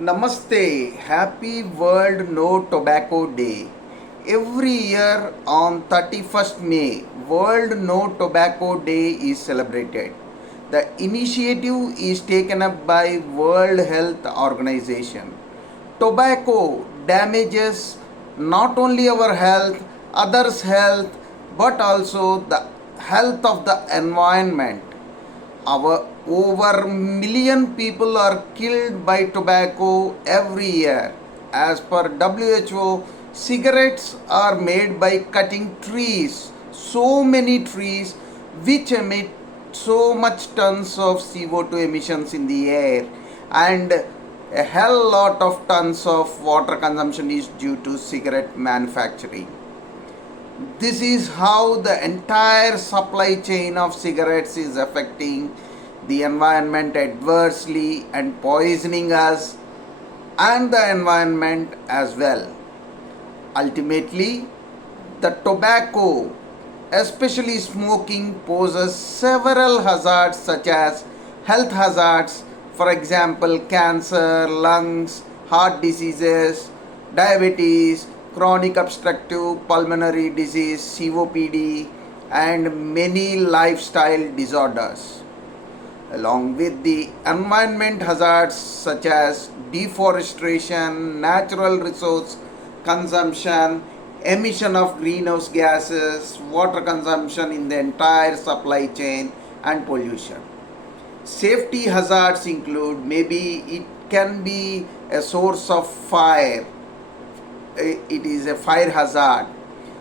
Namaste. Happy World No Tobacco Day. Every year on 31st May, World No Tobacco Day is celebrated. The initiative is taken up by World Health Organization. Tobacco damages not only our health, others' health, but also the health of the environment. Our over million people are killed by tobacco every year. As per WHO, cigarettes are made by cutting trees, so many trees which emit so much tons of CO2 emissions in the air, and a hell lot of tons of water consumption is due to cigarette manufacturing. This is how the entire supply chain of cigarettes is affecting the environment adversely and poisoning us and the environment as well. Ultimately, the tobacco, especially smoking, poses several hazards such as health hazards, for example, cancer, lungs, heart diseases, diabetes, chronic obstructive pulmonary disease, COPD, and many lifestyle disorders. Along with the environment hazards such as deforestation, natural resource consumption, emission of greenhouse gases, water consumption in the entire supply chain, and pollution. Safety hazards include maybe it can be a source of fire, it is a fire hazard.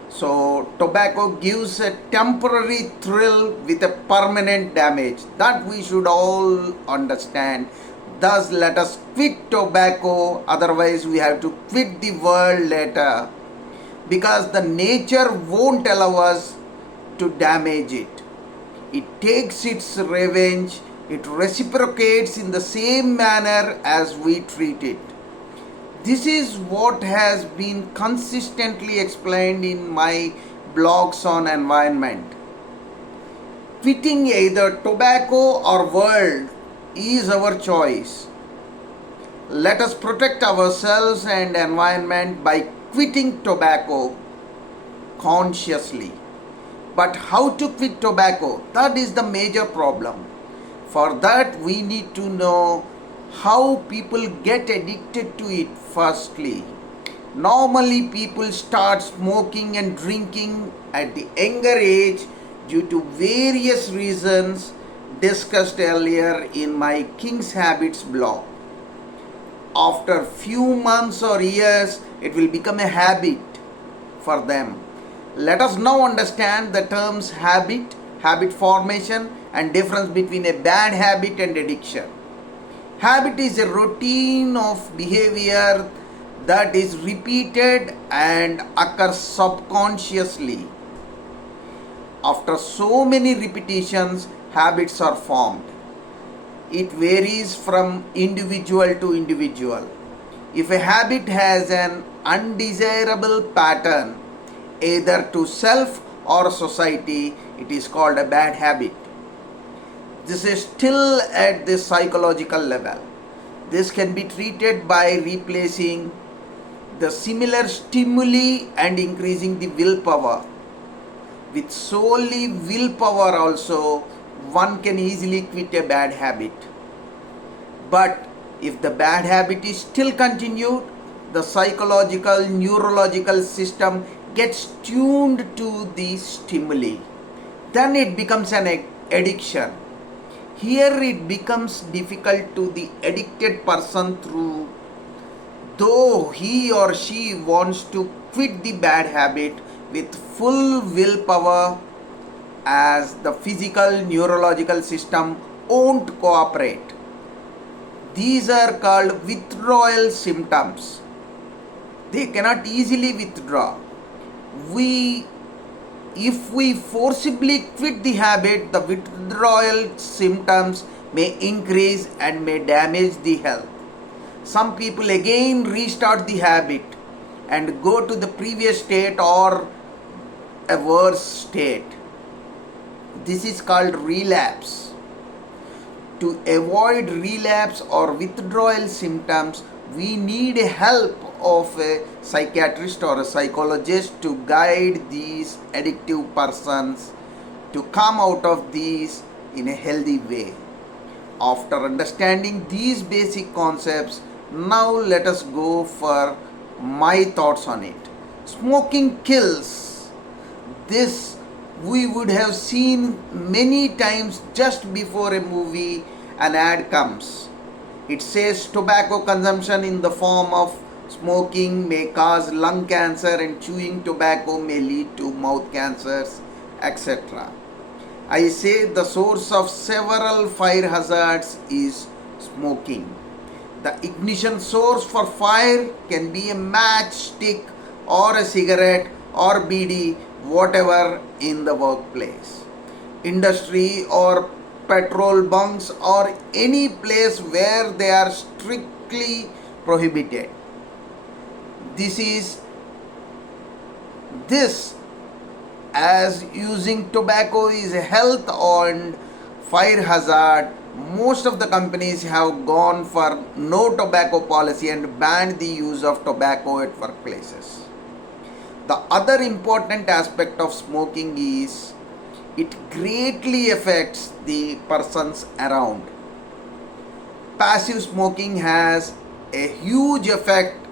So tobacco gives a temporary thrill with a permanent damage. That we should all understand. Thus let us quit tobacco, otherwise we have to quit the world later, because the nature won't allow us to damage it. It takes its revenge, it reciprocates in the same manner as we treat it. This is what has been consistently explained in my blogs on environment. Quitting either tobacco or world is our choice. Let us protect ourselves and environment by quitting tobacco consciously. But how to quit tobacco? That is the major problem. For that we need to know how people get addicted to it firstly. Normally people start smoking and drinking at the younger age due to various reasons discussed earlier in my King's Habits blog. After few months or years, it will become a habit for them. Let us now understand the terms habit, habit formation, and difference between a bad habit and addiction. Habit is a routine of behavior that is repeated and occurs subconsciously. After so many repetitions, habits are formed. It varies from individual to individual. If a habit has an undesirable pattern, either to self or society, it is called a bad habit. This is still at the psychological level. This can be treated by replacing the similar stimuli and increasing the willpower. With solely willpower also, one can easily quit a bad habit. But if the bad habit is still continued, the psychological, neurological system gets tuned to the stimuli. Then it becomes an addiction. Here it becomes difficult to the addicted person though he or she wants to quit the bad habit with full willpower, as the physical neurological system won't cooperate. These are called withdrawal symptoms. They cannot easily withdraw. If we forcibly quit the habit, the withdrawal symptoms may increase and may damage the health. Some people again restart the habit and go to the previous state or a worse state. This is called relapse. To avoid relapse or withdrawal symptoms, We need help of a psychiatrist or a psychologist to guide these addictive persons to come out of these in a healthy way. After understanding these basic concepts, now let us go for my thoughts on it. Smoking kills. This we would have seen many times just before a movie an ad comes. It says tobacco consumption in the form of smoking may cause lung cancer and chewing tobacco may lead to mouth cancers, etc. I say the source of several fire hazards is smoking. The ignition source for fire can be a matchstick or a cigarette or BD, whatever in the workplace, industry or petrol bunks or any place where they are strictly prohibited. This as using tobacco is a health and fire hazard. Most of the companies have gone for no tobacco policy and banned the use of tobacco at workplaces. The other important aspect of smoking is it greatly affects the persons around. Passive smoking has a huge effect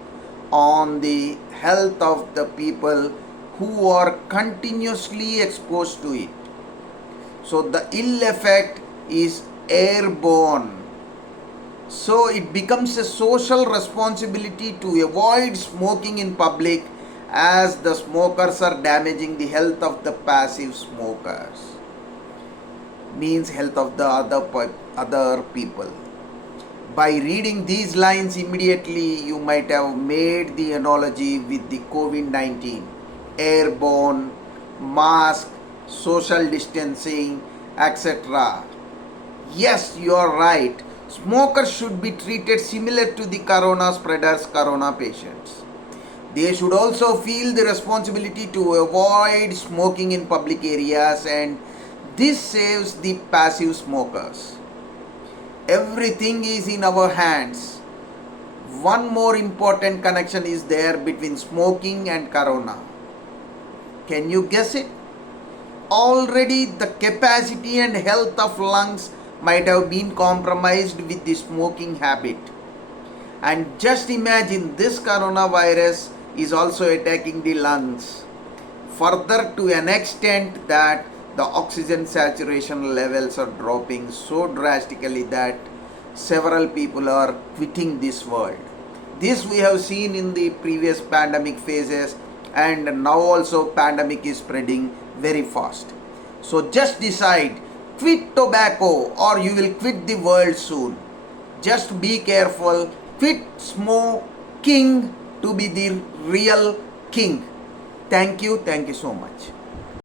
on the health of the people who are continuously exposed to it. So the ill effect is airborne. So it becomes a social responsibility to avoid smoking in public, as the smokers are damaging the health of the passive smokers, means health of the other people. By reading these lines immediately, you might have made the analogy with the COVID-19, airborne, mask, social distancing, etc. Yes, you are right. Smokers should be treated similar to the corona spreaders, corona patients. They should also feel the responsibility to avoid smoking in public areas, and this saves the passive smokers. Everything is in our hands. One more important connection is there between smoking and corona. Can you guess it? Already the capacity and health of lungs might have been compromised with the smoking habit. And just imagine this coronavirus is also attacking the lungs, further to an extent that the oxygen saturation levels are dropping so drastically that several people are quitting this world. This we have seen in the previous pandemic phases, and now also pandemic is spreading very fast. So just decide, quit tobacco or you will quit the world soon. Just be careful, quit smoking to be the real king. Thank you so much.